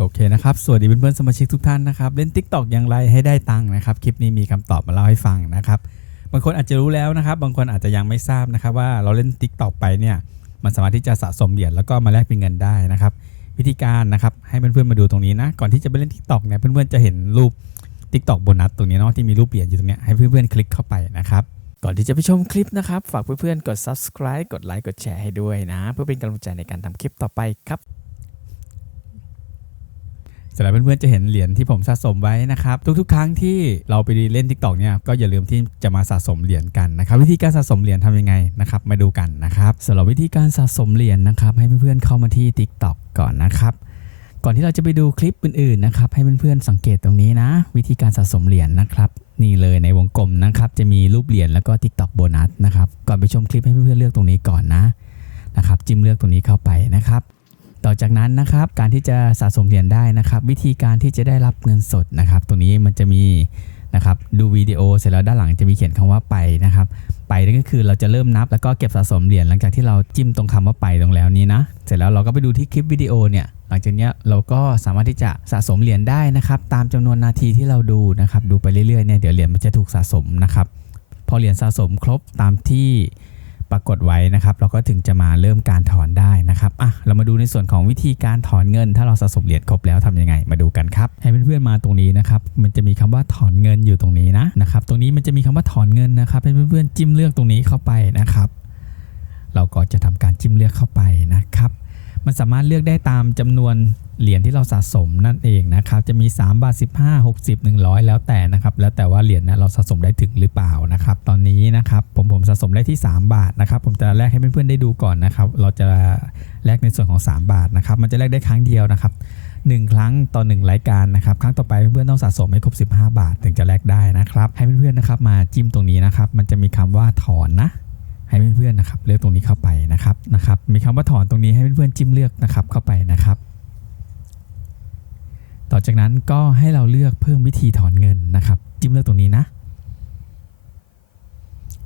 โอเคนะครับ สวัสดีเพื่อนๆสมาชิกทุกท่านนะครับ เล่น Tik t o อกอย่างไรให้ได้ตังค์นะครับ คลิปนี้มีคำตอบมาเล่าให้ฟังนะครับ บางคนอาจจะรู้แล้วนะครับ บางคนอาจจะยังไม่ทราบนะครับ ว่าเราเล่น Tik t o อกไปเนี่ย มันสามารถที่จะสะสมเหรียญแล้วก็มาแลกเป็นเงินได้นะครับ วิธีการนะครับ ให้เพื่อนๆมาดูตรงนี้นะ ก่อนที่จะไปเล่น Tik t o อกเนี่ยเพื่อนๆจะเห็นรูป Tik t o อกโบนัสตรงนี้เนาะที่มีรูปเหรียญอยู่ตรงนี้ให้เพื่อนๆคลิกเข้าไปนะครับ ก่อนที่จะไปชมคลิปนะครับ ฝากเพื่อนๆกด subscribe กดไลค์กดแชร์ให้ด้วยนะ เพื่อเป็นกำลังใจในการทำคลิปต่อไปครับ เสร็จแล้วเพื่อนๆจะเห็นเหรียญที่ผมสะสมไว้นะครับ ทุกๆ ครั้งที่เราไปเล่น t ิ k t o k เนี่ยก็อย่าลืมที่จะมาสะสมเหรียญกันนะครับ วิธีการสะสมเหรียญทำยังไงนะครับมาดูกันนะครับสำหรับวิธีการสะสมเหรียญนะครับ ให้เพื่อนๆเข้ามาที่ t ิ k t o k ก่อนนะครับก่อนที่เราจะไปดูคลิปอื่นๆนะครับให้เพื่อนๆสังเกตตรงนี้นะ วิธีการสะสมเหรียญนะครับนี่เลยในวงกลมนะครับจะมีรูปเหรียญแล้วก็ TikTok โบนัสนะครับก่อนไปชมคลิปให้เพื่อนๆเลือกตรงนี้ก่อนนะนะครับจิ้มเลือกตรงนี้เข้าไปนะครับ ต่อจากนั้นนะครับการที่จะสะสมเหรียญได้นะครับ วิธีการที่จะได้รับเงินสดนะครับ ตรงนี้มันจะมีนะครับดูวิดีโอเสร็จแล้วด้านหลังจะมีเขียนคำว่าไปนะครับ ไปนั่นก็คือเราจะเริ่มนับแล้วก็เก็บสะสมเหรียญหลังจากที่เราจิ้มตรงคำว่าไปตรงแล้วนี้นะเสร็จแล้วเราก็ไปดูที่คลิปวิดีโอเนี่ยหลังจากนี้เราก็สามารถที่จะสะสมเหรียญได้นะครับตามจำนวนนาทีที่เราดูนะครับดูไปเรื่อยๆเนี่ยเดี๋ยวเหรียญมันจะถูกสะสมนะครับพอเหรียญสะสมครบตามที่ ปรากฏไว้นะครับเราก็ถึงจะมาเริ่มการถอนได้นะครับอะเรามาดูในส่วนของวิธีการถอนเงิน ถ้าเราสะสมเหรียญครบแล้วทำยังไงมาดูกันครับให้เพื่อนๆมาตรงนี้นะครับมันจะมีคำว่าถอนเงินอยู่ตรงนี้นะนะครับตรงนี้มันจะมีคำว่าถอนเงินนะครับให้เพื่อนๆจิ้มเลือกตรงนี้เข้าไปนะครับเราก็จะทำการจิ้มเลือกเข้าไปนะครับ มันสามารถเลือกได้ตามจำนวน เหรียญที่เราสะสมนั่นเองนะครับจะมี 3 บาท 15 60 100 แล้วแต่นะครับแล้วแต่ว่าเหรียญนะเราสะสมได้ถึงหรือเปล่านะครับตอนนี้นะครับผมผมสะสมได้ที่ 3 บาทนะครับผมจะแลกให้เพื่อนๆได้ดูก่อนนะครับเราจะแลกในส่วนของ 3 บาทนะครับมันจะแลกได้ครั้งเดียวนะครับ1 ครั้งต่อ 1 รายการนะครับ ครั้งต่อไปเพื่อนๆต้องสะสมให้ครบ 15 บาท ถึงจะแลกได้นะครับ ให้เพื่อนๆนะครับมาจิ้มตรงนี้นะครับ มันจะมีคำว่าถอนนะ ให้เพื่อนๆนะครับเลือกตรงนี้เข้าไปนะครับนะครับ มีคำว่าถอนตรงนี้ให้เพื่อนๆจิ้มเลือกนะครับเข้าไปนะครับ อจากนั้นก็ให้เราเลือกเพิ่มวิธีถอนเงินนะครับ จิ้มเลือกตรงนี้นะ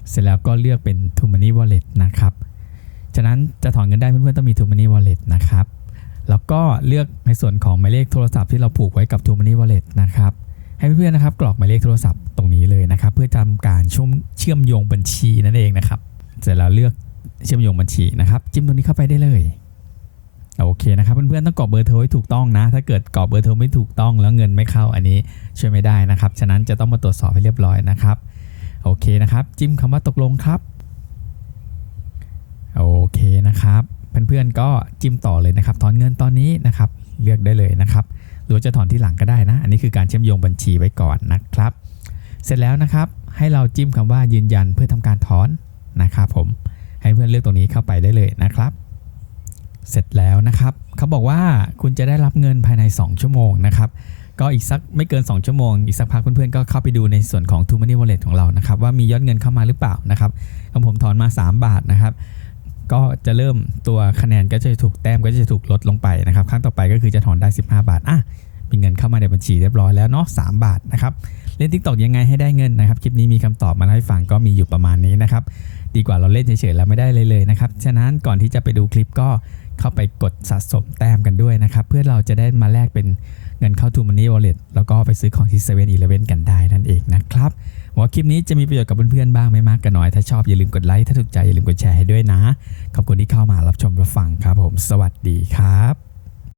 เสร็จแล้วก็เลือกเป็น t o Money Wallet นะครับจากนั้นจะถอนเงินได้เพื่อนๆต้องมี t o Money Wallet นะครับ แล้วก็เลือกในส่วนของหมายเลขโทรศัพท์ที่เราผูกไว้กับ t o Money Wallet นะครับให้เพื่อนๆนะครับกรอกหมายเลขโทรศัพท์ตรงนี้เลยนะครับ เพื่อทำการช่วเชื่อมโยงบัญชีนั่นเองนะครับเสร็จแล้วเลือกเชื่อมโยงบัญชีนะครับ จิ้มตรงนี้เข้าไปได้เลย โอเคนะครับเพื่อนๆต้องกรอกเบอร์โทรให้ถูกต้องนะ ถ้าเกิดกรอกเบอร์โทรไม่ถูกต้องแล้วเงินไม่เข้าอันนี้ช่วยไม่ได้นะครับ ฉะนั้นจะต้องมาตรวจสอบให้เรียบร้อยนะครับ โอเคนะครับ จิ้มคำว่าตกลงครับ โอเคนะครับเพื่อนๆก็จิ้มต่อเลยนะครับ ถอนเงินตอนนี้นะครับ เลือกได้เลยนะครับหรือว่าจะถอนที่หลังก็ได้นะ อันนี้คือการเชื่อมโยงบัญชีไว้ก่อนนะครับ เสร็จแล้วนะครับ ให้เราจิ้มคำว่ายืนยันเพื่อทำการถอนนะครับ ผมให้เพื่อนเลือกตรงนี้เข้าไปได้เลยนะครับ เสร็จแล้วนะครับเขาบอกว่าคุณจะได้รับเงินภายใน 2 ชั่วโมงนะครับก็อีกสักไม่เกิน 2 ชั่วโมง อีกสักพักเพื่อนๆก็เข้าไปดูในส่วนของ t o Money Wallet ของเรานะครับว่ามียอดเงินเข้ามาหรือเปล่านะครับของผมถอนมา 3 บาทนะครับก็จะเริ่มตัวคะแนนก็จะถูกแต้มก็จะถูกลดลงไปนะครับครั้งต่อไปก็คือจะถอนได้ 15 บาทอะมีเงินเข้ามาในบัญชีเรียบร้อยแล้วเนาะ3บาทนะครับเล่น TikTok ยังไงให้ได้เงินนะครับคลิปนี้มีคำตอบมาให้ฟังก็มีอยู่ประมาณนี้นะครับดีกว่าเราเล่นเฉยๆแล้วไม่ได้เลยเลยนะครับฉะนั้นก่อนที่จะไปดูคลิปก็ เข้าไปกดสะสมแต้มกันด้วยนะครับ เพื่อเราจะได้มาแลกเป็นเงินเข้า t ูมันนี่วอลเล็ตแล้วก็ไปซื้อของที่7 e เ e ่ e อกันได้นั่นเองนะครับหวังว่าคลิปนี้จะมีประโยชน์กับเพื่อนๆบ้างไม่มากก็น้อย ถ้าชอบอย่าลืมกดไลค์ถ้าถูกใจอย่าลืมกดแชร์ให้ด้วยนะ ขอบคุณที่เข้ามารับชมรับฟังครับผม สวัสดีครับ